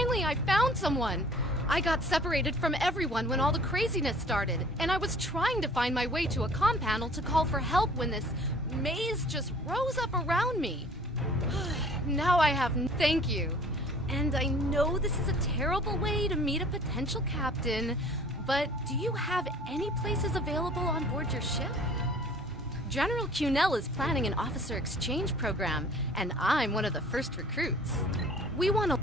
Finally, I found someone! I got separated from everyone when all the craziness started, and I was trying to find my way to a comm panel to call for help when this maze just rose up around me. Now I have thank you. And I know this is a terrible way to meet a potential captain, but do you have any places available on board your ship? General Cunell is planning an officer exchange program, and I'm one of the first recruits. We want to...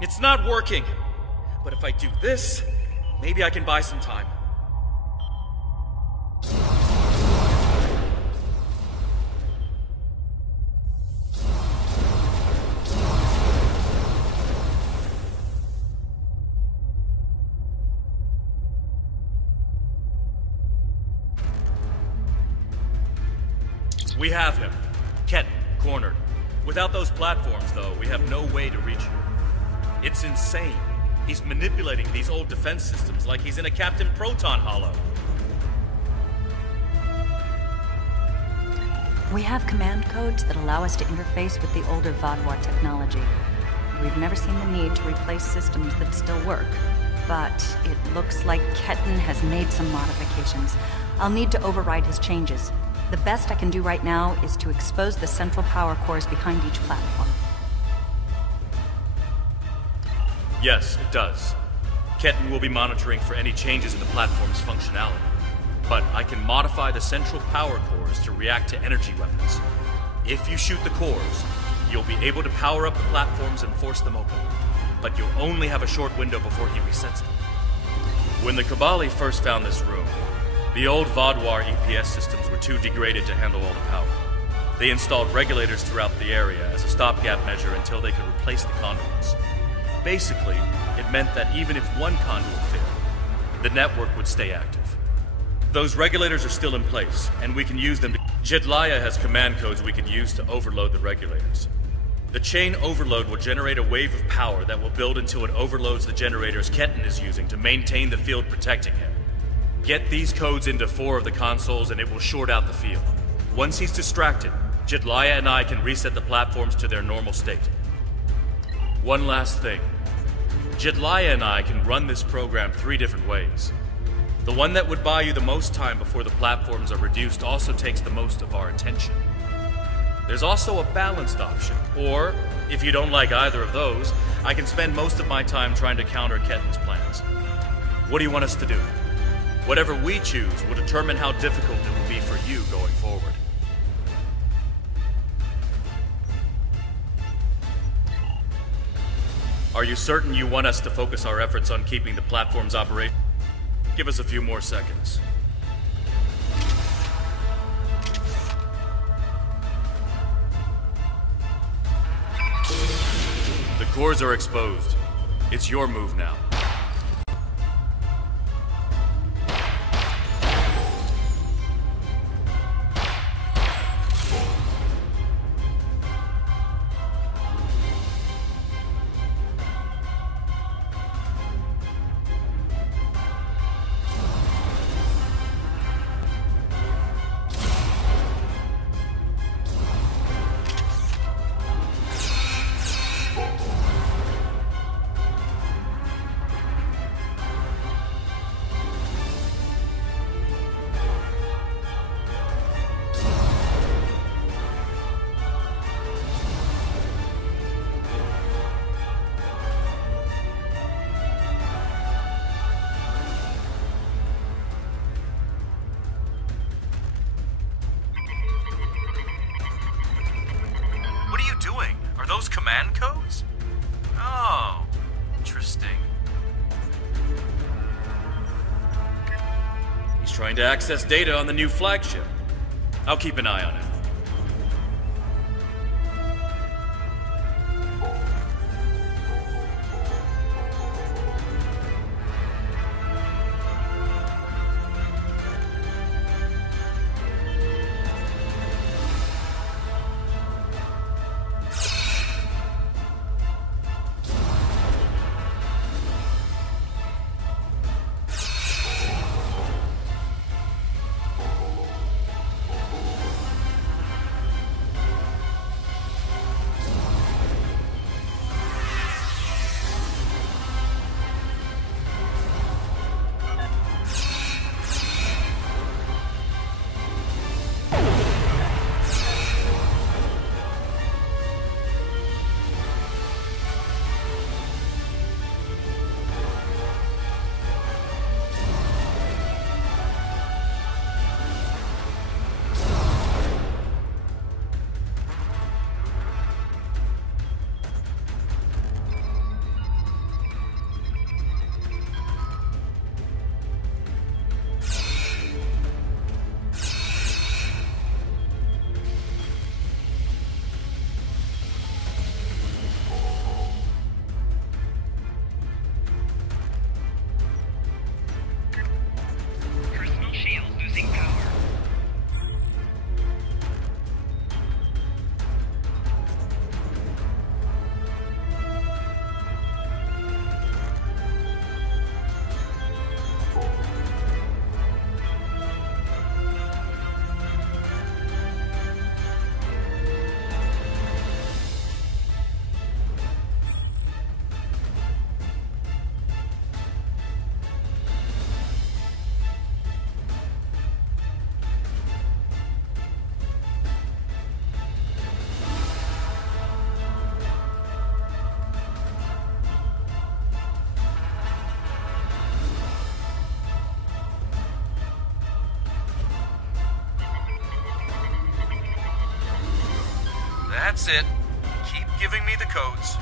It's not working. But if I do this, maybe I can buy some time. We have him. Ketten, cornered. Without those platforms, though, we have no way to reach him. It's insane. He's manipulating these old defense systems like he's in a Captain Proton Hollow. We have command codes that allow us to interface with the older Vaadwaur technology. We've never seen the need to replace systems that still work, but it looks like Ketten has made some modifications. I'll need to override his changes. The best I can do right now is to expose the central power cores behind each platform. Yes, it does. Ketten will be monitoring for any changes in the platform's functionality. But I can modify the central power cores to react to energy weapons. If you shoot the cores, you'll be able to power up the platforms and force them open. But you'll only have a short window before he resets them. When the Kabali first found this room, the old Vaadwaur EPS systems were too degraded to handle all the power. They installed regulators throughout the area as a stopgap measure until they could replace the conduits. Basically, it meant that even if one conduit failed, the network would stay active. Those regulators are still in place, and we can use them to... Jedliah has command codes we can use to overload the regulators. The chain overload will generate a wave of power that will build until it overloads the generators Ketten is using to maintain the field protecting him. Get these codes into 4 of the consoles and it will short out the field. Once he's distracted, Jedliah and I can reset the platforms to their normal state. One last thing. Jedliah and I can run this program 3 different ways. The one that would buy you the most time before the platforms are reduced also takes the most of our attention. There's also a balanced option, or, if you don't like either of those, I can spend most of my time trying to counter Ketten's plans. What do you want us to do? Whatever we choose will determine how difficult it will be for you going forward. Are you certain you want us to focus our efforts on keeping the platforms operating? Give us a few more seconds. The cores are exposed. It's your move now. Those command codes? Oh, interesting. He's trying to access data on the new flagship. I'll keep an eye on it. That's it. Keep giving me the codes.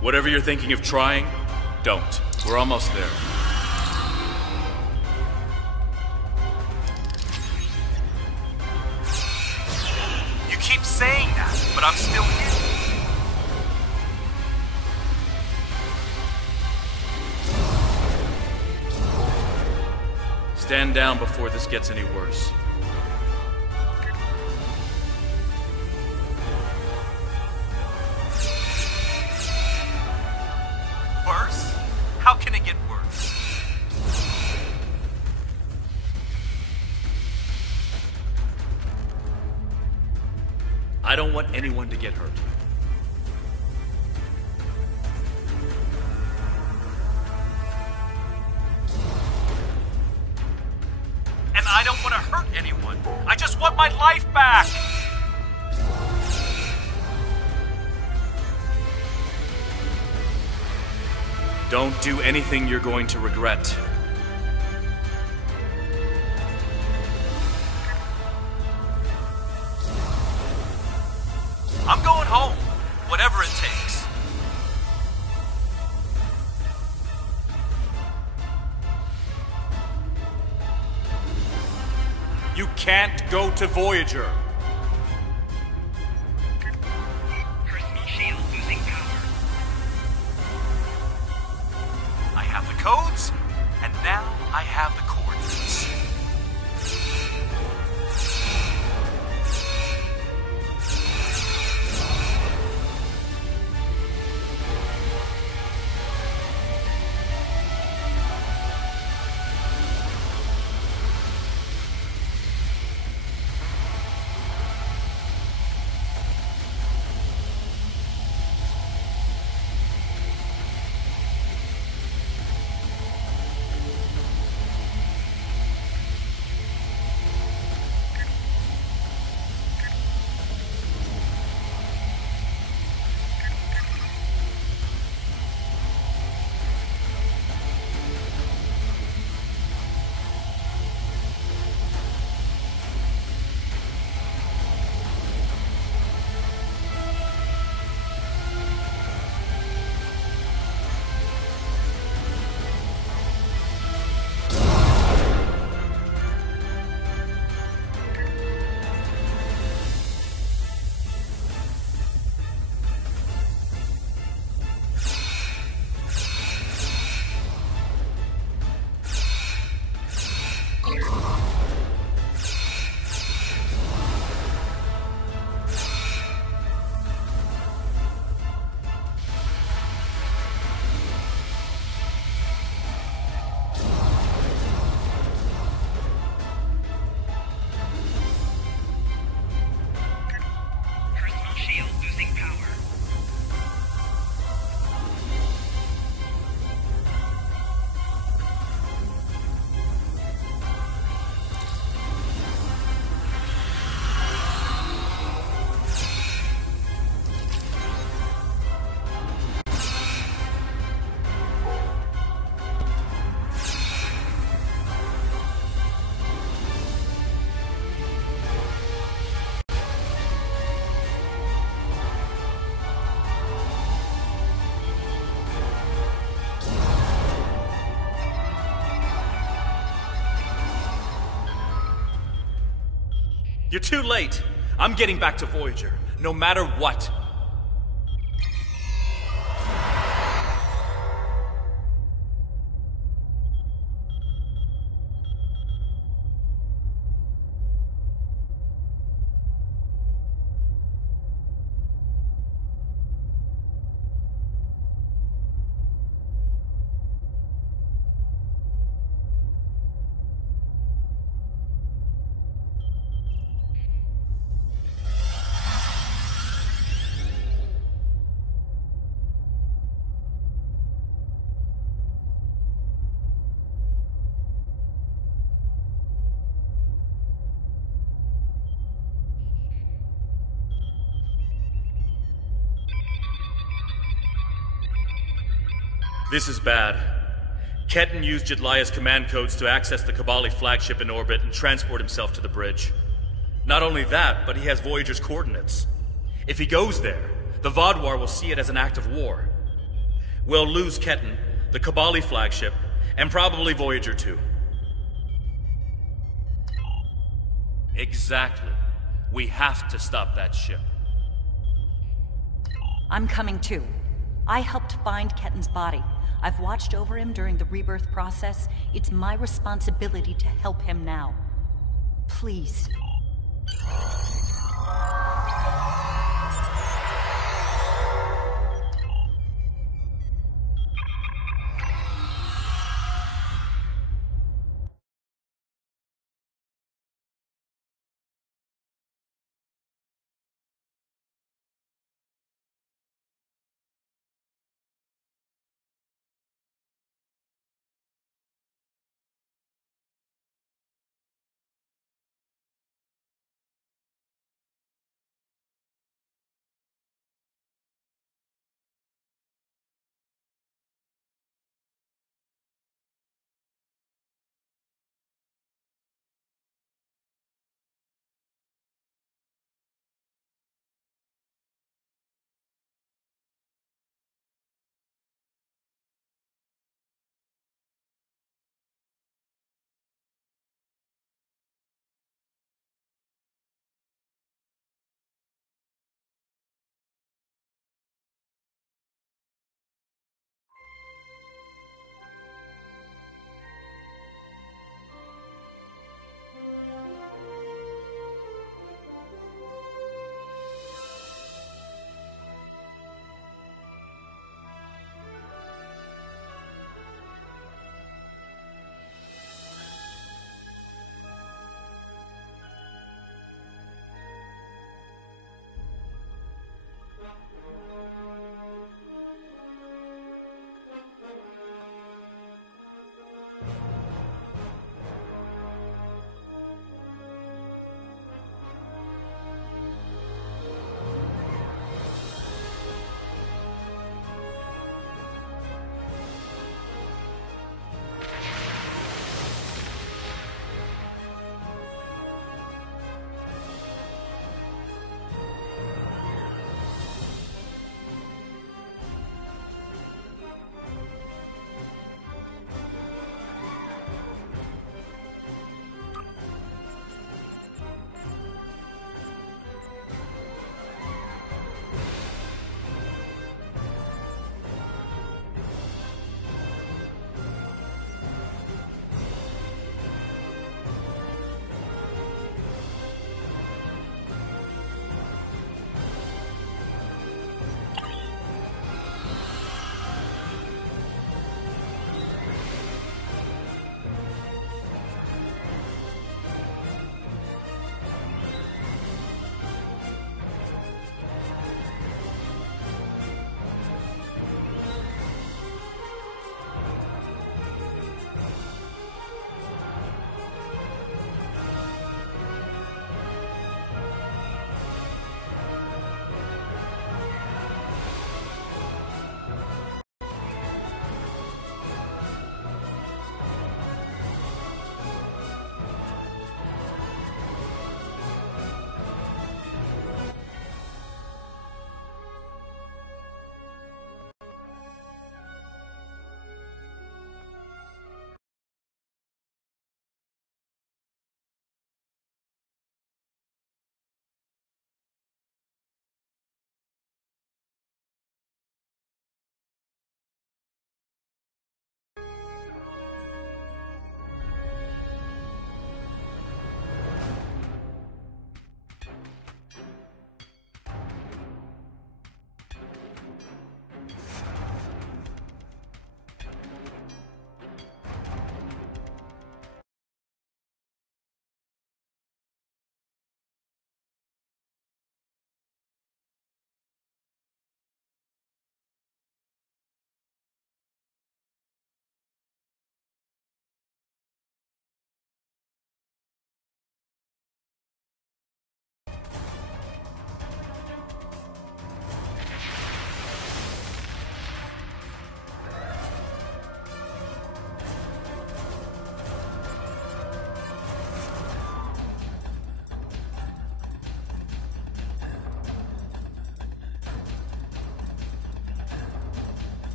Whatever you're thinking of trying, don't. We're almost there. You keep saying that, but I'm still here. Stand down before this gets any worse. Worse? How can it get worse? I don't want anyone to get hurt. And I don't want to hurt anyone. I just want my life back! Don't do anything you're going to regret. I'm going home, whatever it takes. You can't go to Voyager. Personal shield losing power. I have the codes, and now I have the coordinates. You're too late. I'm getting back to Voyager, no matter what. This is bad. Ketan used Jedlia's command codes to access the Kabali flagship in orbit and transport himself to the bridge. Not only that, but he has Voyager's coordinates. If he goes there, the Vaadwaur will see it as an act of war. We'll lose Ketan, the Kabali flagship, and probably Voyager too. Exactly. We have to stop that ship. I'm coming too. I helped find Ketan's body. I've watched over him during the rebirth process. It's my responsibility to help him now. Please.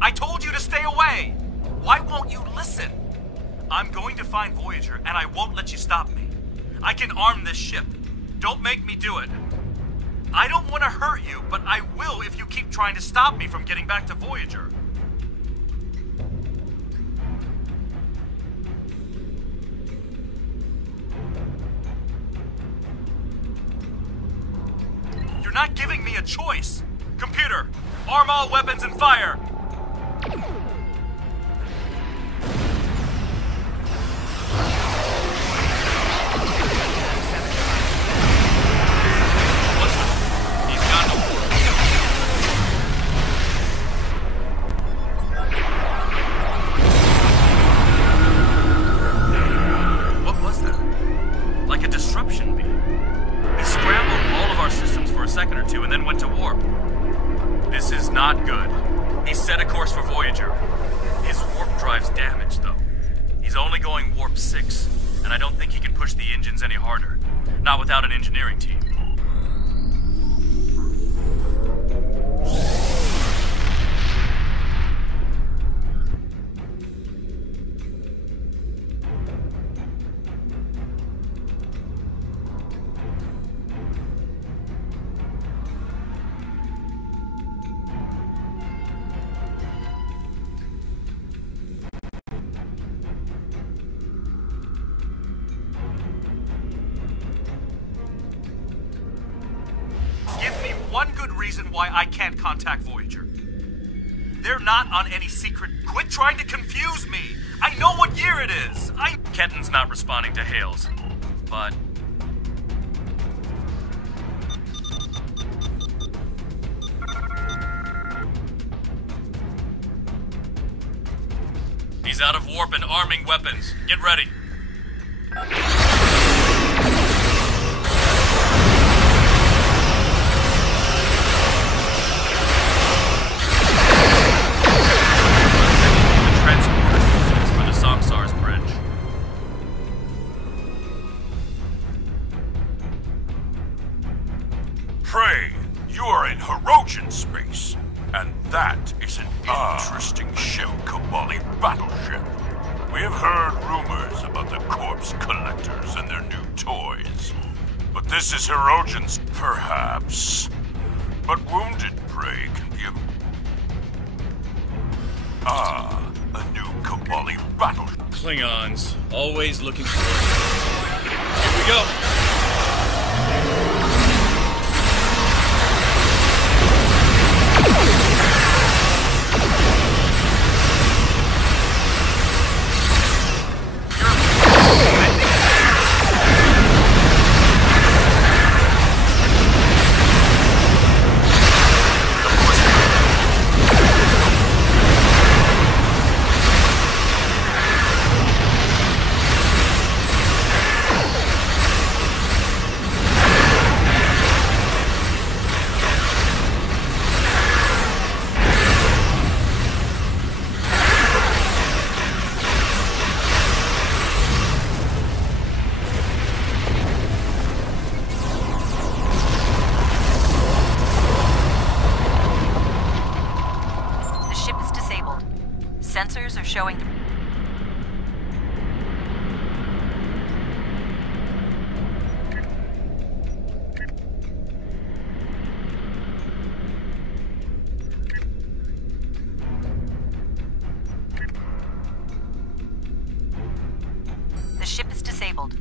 I told you to stay away! Why won't you listen? I'm going to find Voyager, and I won't let you stop me. I can arm this ship. Don't make me do it. I don't want to hurt you, but I will if you keep trying to stop me from getting back to Voyager. You're not giving me a choice. Computer, arm all weapons and fire! He's got no warp. What was that? Like a disruption beam. He scrambled all of our systems for a second or two and then went to warp. This is not good. He set a course for Voyager. His warp drive's damaged, though. He's only going warp 6, and I don't think he can push the engines any harder. Not without an engineering team. Give me one good reason why I can't contact Voyager. They're not on any secret. Quit trying to confuse me. I know what year it is. Ketten's not responding to hails, but... He's out of warp and arming weapons. Get ready. For the Samsar's bridge. Prey, you are in Hirogen space, and that is an interesting ship, Kobali battleship. We have heard rumors about the corpse collectors and their new toys, but this is Hirogen's, perhaps. But wounded prey can be a new Kobali battleship. Klingons, always looking for it. Here we go. Sensors are showing... The ship is disabled.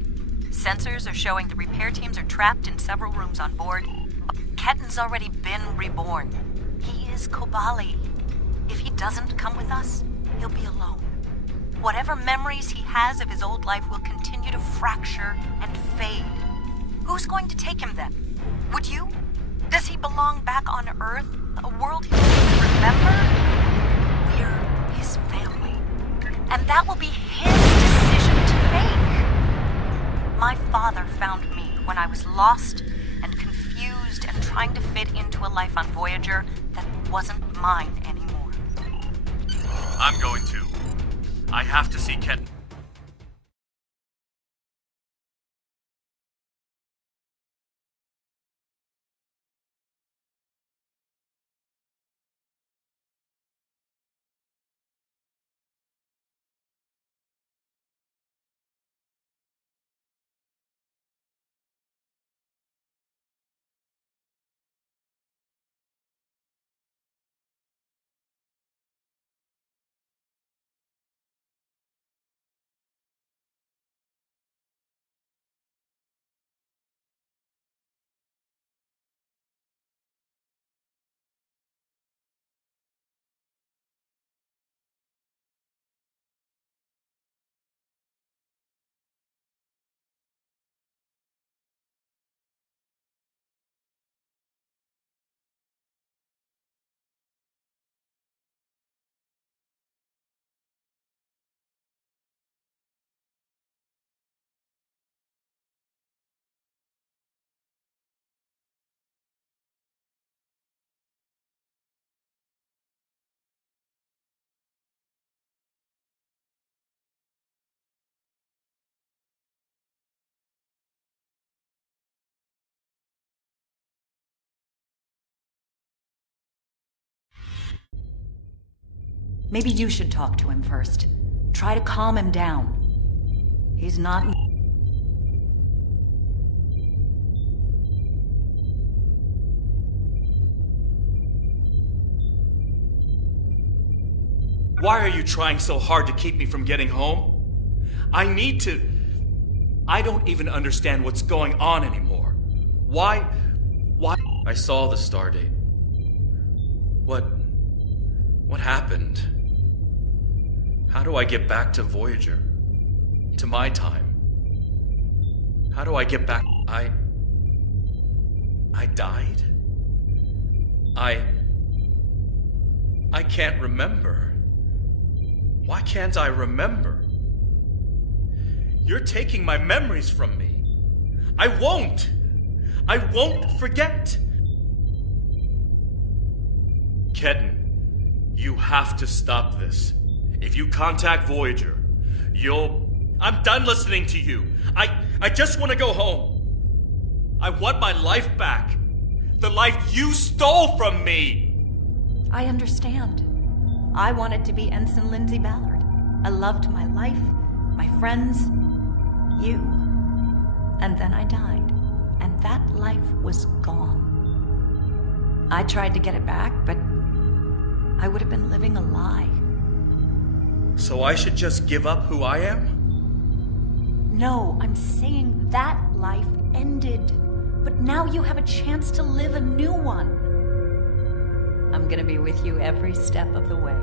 Sensors are showing the repair teams are trapped in several rooms on board. Ketten's already been reborn. He is Kobali. If he doesn't come with us, he'll be alone. Whatever memories he has of his old life will continue to fracture and fade. Who's going to take him then? Would you? Does he belong back on Earth? A world he doesn't remember? We're his family. And that will be his decision to make. My father found me when I was lost and confused and trying to fit into a life on Voyager that wasn't mine anymore. I'm going to. I have to see Ketten. Maybe you should talk to him first. Try to calm him down. He's not... Why are you trying so hard to keep me from getting home? I need to... I don't even understand what's going on anymore. Why? I saw the stardate. What happened? How do I get back to Voyager? To my time? How do I get back? I died? I can't remember. Why can't I remember? You're taking my memories from me. I won't forget. Ketan, you have to stop this. If you contact Voyager, I'm done listening to you. I just want to go home. I want my life back. The life you stole from me. I understand. I wanted to be Ensign Lindsay Ballard. I loved my life, my friends, you. And then I died, and that life was gone. I tried to get it back, but I would have been living a lie. So I should just give up who I am? No, I'm saying that life ended. But now you have a chance to live a new one. I'm gonna be with you every step of the way.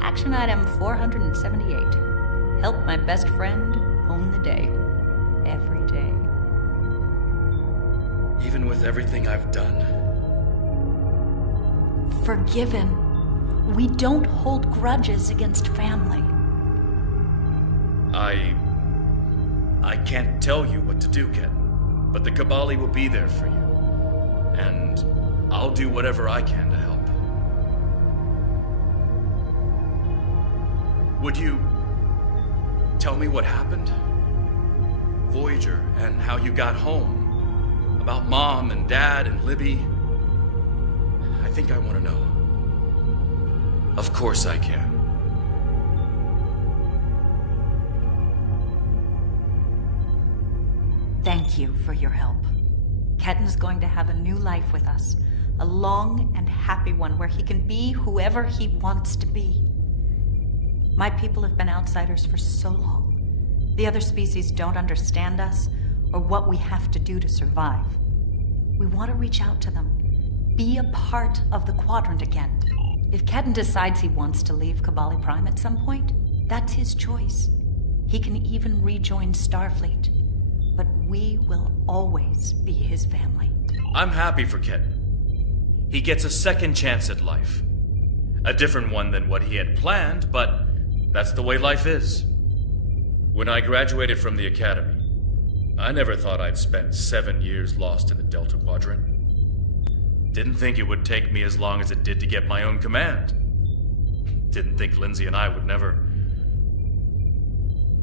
Action item 478. Help my best friend own the day. Every day. Even with everything I've done. Forgiven. We don't hold grudges against family. I can't tell you what to do, Ketan, but the Kabali will be there for you. And I'll do whatever I can to help. Would you tell me what happened? Voyager, and how you got home. About Mom and Dad and Libby. I think I want to know. Of course I can. Thank you for your help. Ketan's going to have a new life with us. A long and happy one where he can be whoever he wants to be. My people have been outsiders for so long. The other species don't understand us or what we have to do to survive. We want to reach out to them. Be a part of the Quadrant again. If Ketan decides he wants to leave Kabali Prime at some point, that's his choice. He can even rejoin Starfleet. But we will always be his family. I'm happy for Ketan. He gets a second chance at life. A different one than what he had planned, but that's the way life is. When I graduated from the Academy, I never thought I'd spend 7 years lost in the Delta Quadrant. Didn't think it would take me as long as it did to get my own command. Didn't think Lindsay and I would never...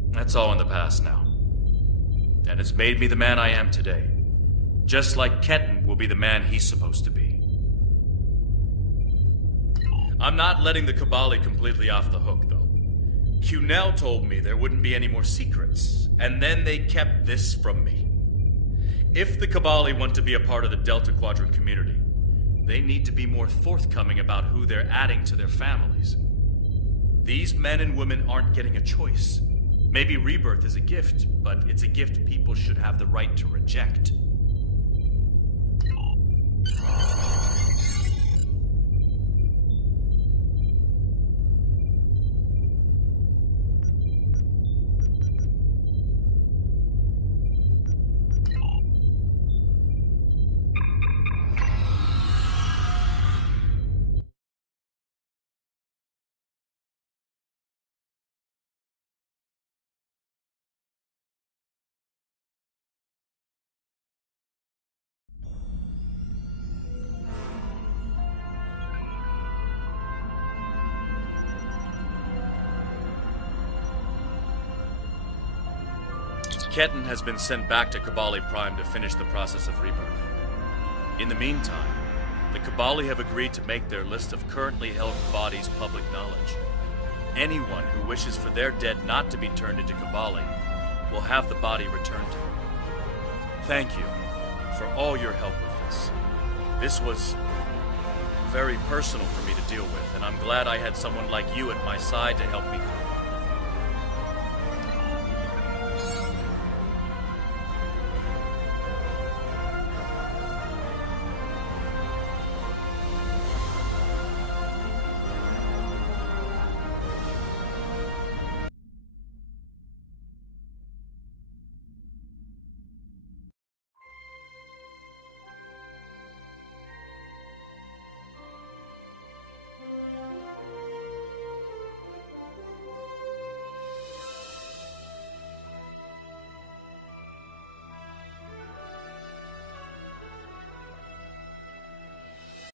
That's all in the past now. And it's made me the man I am today. Just like Ketan will be the man he's supposed to be. I'm not letting the Kabali completely off the hook, though. Cunel told me there wouldn't be any more secrets, and then they kept this from me. If the Kabali want to be a part of the Delta Quadrant community, they need to be more forthcoming about who they're adding to their families. These men and women aren't getting a choice. Maybe rebirth is a gift, but it's a gift people should have the right to reject. Ketan has been sent back to Kabali Prime to finish the process of rebirth. In the meantime, The Kabali have agreed to make their list of currently held bodies public knowledge. Anyone who wishes for their dead not to be turned into Kabali will have the body returned to them. Thank you for all your help with this. This was very personal for me to deal with, and I'm glad I had someone like you at my side to help me through.